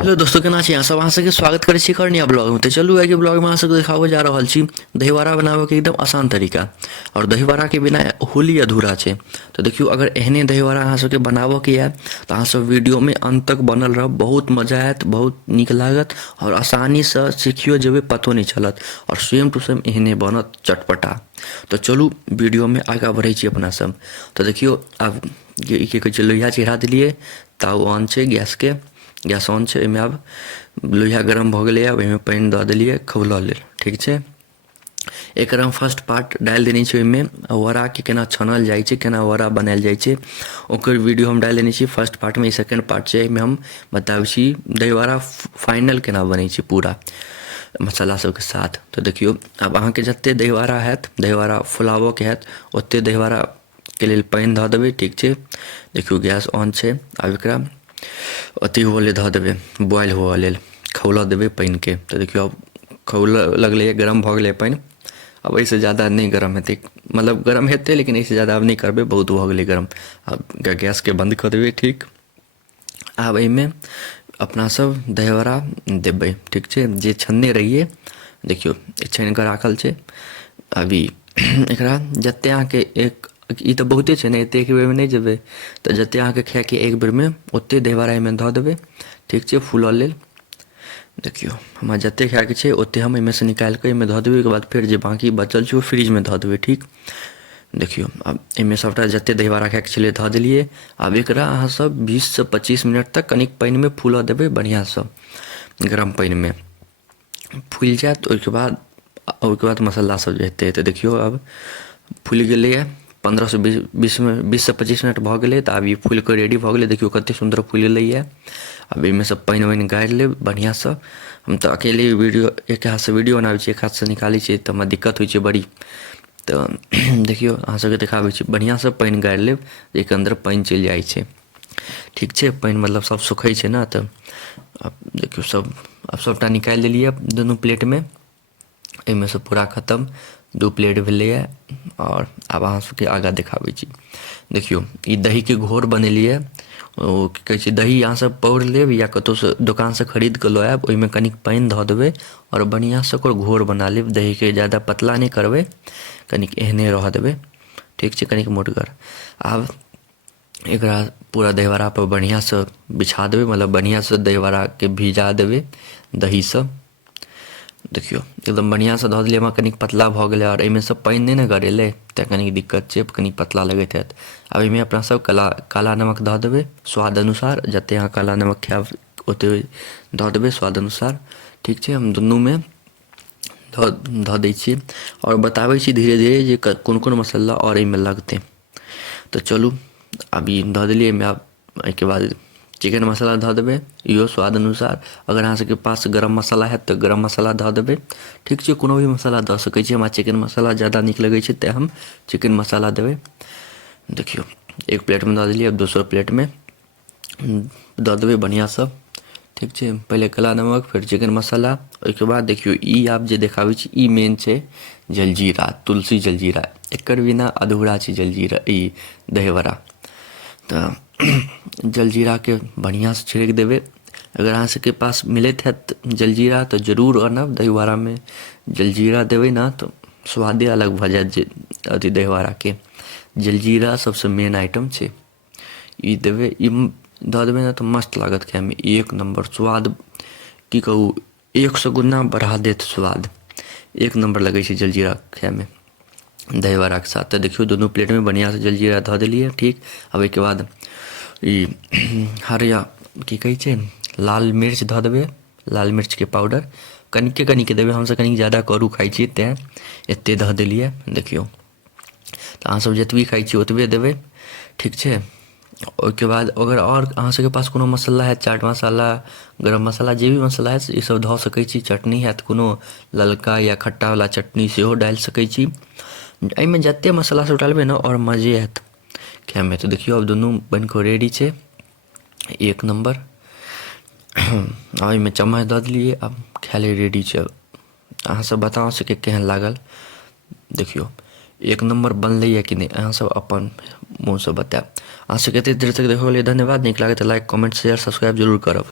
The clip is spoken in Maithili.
हेलो दोस्तों, केना छी अहाँ सब? अहाँ सबके स्वागत करै छी करनिया ब्लॉग में। तो चलू आइ के ब्लॉग में अहाँ सबके देखाबो जा रहल छी दहीबड़ा बनाबे के एकदम आसान तरीका। और दहीबड़ा के बिना होली अधूरा छै। तो देखियो, अगर एहने दहीबड़ा अहाँ सबके बनाबो के या तो अहाँ सब वीडियो में अंत तक बनल रहब। बहुत मजा आयत, बहुत नीक लागत और आसानी से सीखियो जेबे, पतो नहीं चलत। और सेम टू सेम एहने बनत चटपटा। तो चलू वीडियो में आगा बढ़े छी अपना सब। तो देखियो, आब की कहै छै, लोहिया चढ़ा देलिए, ताव ऑन छै गैस ऑन छै। एहिमे आब लोहिया गरम भऽ गेलै, आब एहिमे पानि दऽ देलिए खौलऽ लेल। ठीक छै, एकर हम फर्स्ट पार्ट डालि देने छी। ओहिमे वड़ाके केना छानल जाइ छै, केना वड़ा बनायल जाइ छै, ओकर वीडियो हम डालि देने छी फर्स्ट पार्टमे। ई सेकेंड पार्ट छै, एहिमे हम बताबै छी दहीबड़ा फाइनल केना बनै छै पूरा मसाला सबके साथ। तो देखियो, आब अहाँके जतेक दहीबड़ा हैत, दहीबड़ा फुलाबऽके हैत, ओतेक दहीबड़ाके लेल पानि धऽ देबै। ठीक छै, देखियो गैस ऑन छै। आब एकरा अथी हुअ लेल धऽ देबै, बॉयल हुअ लेल खौलऽ देबै पानिके। तऽ देखियो, आब खौलऽ लगलै, गरम भऽ गेलै पानि। अब एहिसँ ज़्यादा नहीं गरम हेतै, मतलब गरम हेतै लेकिन एहिसँ ज़्यादा अब नहीं करबै, बहुत भऽ गेलै गरम। आब गैसके बंद कऽ देबै। ठीक, आब एहिमे अपना सब दहीबड़ा देबै। ठीक छै, जे छन्ने रहिए, देखियो छानि कऽ राखल छै। अभी एकरा जतेक अहाँके ई तऽ बहुते छै ने, एतेक एक बेरमे नहि जेबै। तऽ जतेक अहाँके खायके एक बेरमे, ओतेक दहीबड़ा एहिमे धऽ देबै। ठीक छै, फूलऽ लेल। देखियो, हमरा जतेक खायके छै ओतेक हम एहिमे से निकालि कऽ एहिमे धऽ देबै। ओहिके बाद फेर जे बाँकी बचल छै ओ फ्रिजमे धऽ देबै। ठीक, देखियो आब एहिमे सबटा जतेक दहीबड़ा खायके छलै धऽ देलिए। आब एकरा अहाँ सब 20 से 25 मिनट तक कनिक पानिमे फूलऽ देबै बढ़िआँसँ, गरम पानिमे फूलि जायत। ओहिके बाद मसाला सब जे हेतै। तऽ देखियो, आब फूलि गेलैए, 15 से 20 से 25 मिनट भऽ गेलै। तऽ आब ई फूलि कऽ रेडी भऽ गेलै। देखियो कतेक सुन्दर फूलि गेलैए। आब एहिमे से पानि वानि गाड़ि लेब बढ़िआँसँ। हम तऽ अकेले वीडियो, एक हाथसँ वीडियो बनाबै छी, एक हाथसँ निकालै छियै, तऽ हमरा दिक्कत होइ छै बड़ी। तऽ देखियो, अहाँ सबके देखाबै छी, बढ़िआँसँ पानि गाड़ि लेब, जाहिके अन्दर पानि चलि जाइ छै। ठीक छै, पानि मतलब सब सुखै छै ने। तऽ आब देखियो, आब सबटा निकालि देलिए दुनू प्लेटमे। एहिमे से पूरा खतम, 2 प्लेट भेलैए। और आब अहाँ सबके आगाँ देखाबै छी। देखियो, ई दहीके घोर बनेलिए। ओ की कहै छै, दही अहाँसब पौर लेब या कतहुसँ दोकानसँ खरीद कऽ लऽ आयब। ओहिमे कनिक पानि धऽ देबै आओर बढ़िआँसँ ओकर घोर बना लेब। दहीके ज़्यादा पतला नहि करबै, कनिक एहने रहऽ देबै। ठीक छै, कनिक मोटगर। आब एकरा पूरा दहीबड़ापर बढ़िआँसँ बिछा देबै, मतलब बढ़िआँसँ दहीबड़ाके भिजा देबै दहीसँ। देखियो, एकदम बढ़िआँसँ धऽ देलिए। हमरा कनिक पतला भऽ गेलै और एहिमे सँ पानि नहि ने गरेलै, तेँ कनिक दिक्कत छै, कनिक पतला लगैत हैत। आब एहिमे अपना सब काला नमक धऽ देबै स्वाद अनुसार। जतेक अहाँ काला नमक खायब ओतेक धऽ देबै स्वाद अनुसार। ठीक छै, हम दुनूमे धऽ दै छी और बताबै छी धीरे धीरे जे कोन कोन मसाला और एहिमे लगतै। तऽ चलू, आब ई धऽ देलिए एहिमे। आब एहिके बाद चिकन मसाला धऽ देबै, इहो स्वाद अनुसार। अगर अहाँ सबके पास गरम मसाला हैत तऽ गरम मसाला धऽ देबै। ठीक छै, कोनो भी मसाला दऽ सकै छी। हमरा चिकन मसाला ज़्यादा नीक लगै छै, तेँ हम चिकन मसाला देबै। देखियो, एक प्लेटमे दऽ देलिए। अब दोसर प्लेटमे दऽ देबै बढ़िआँसँ। ठीक छै, पहिले काला नमक, फेर चिकन मसाला। ओहिके बाद देखियो, ई आब जे देखाबै छी, ई मेन छै जलजीरा, तुलसी जलजीरा। एकर बिना अधूरा छै जलजीरा, ई दहीबड़ा। तऽ जलजीराके बढ़िआँसँ छिड़कि देबै। अगर अहाँ सबके पास मिलैत हैत जलजीरा तऽ जरूर आनब। दहीबड़ामे जलजीरा देबै ने तऽ स्वादे अलग भऽ जायत जे अथी दहीबड़ाके। जलजीरा सबसँ मेन आइटम छै। ई देबै, ई धऽ देबै ने तऽ मस्त लागत खायमे, एक नम्बर स्वाद। की कहू, 100 गुना बढ़ा देत स्वाद। एक नम्बर लगै छै जलजीरा खायमे दहीबड़ाके साथ। तऽ देखियो, दुनू प्लेटमे बढ़िआँसँ जलजीरा धऽ देलिए। ठीक, आब एहिके बाद ई हरिया की कहै छै, लाल मिर्च धऽ देबै, लाल मिर्चके पाउडर। कनिके कनिके देबै, हमसब कनिक ज़्यादा करू खाइ छिए, तेँ एतेक धऽ देलिए। देखियो, तऽ अहाँसब जतबी खाइ छिए ओतबे देबै। ठीक छै, ओहिके बाद अगर आओर अहाँ सबके पास कोनो मसाला हैत, चाट मसाला, गरम मसाला, जे भी मसाला हैत ईसब धऽ सकै छी। चटनी हैत कोनो ललका या खट्टावला चटनी, सेहो डालि सकै छी। एहिमे जतेक मसाला सब डालबै ने और मजे आयत खायमे। तऽ देखियो, आब दुनू बनि कऽ रेडी छै, एक नम्बर। आब एहिमे चम्मच दऽ देलिए, आब खाय लेल रेडी छै। अहाँसब बताउ सबके केहन लागल। देखियो, एक नम्बर बनलैए कि नहि, अहाँसब अपन मुँहसँ बताएब। अहाँ सबके एतेक देर तक देखऽ लेल धन्यवाद। नीक लागै तऽ लाइक, कमेंट, शेयर, सब्सक्राइब जरूर करब।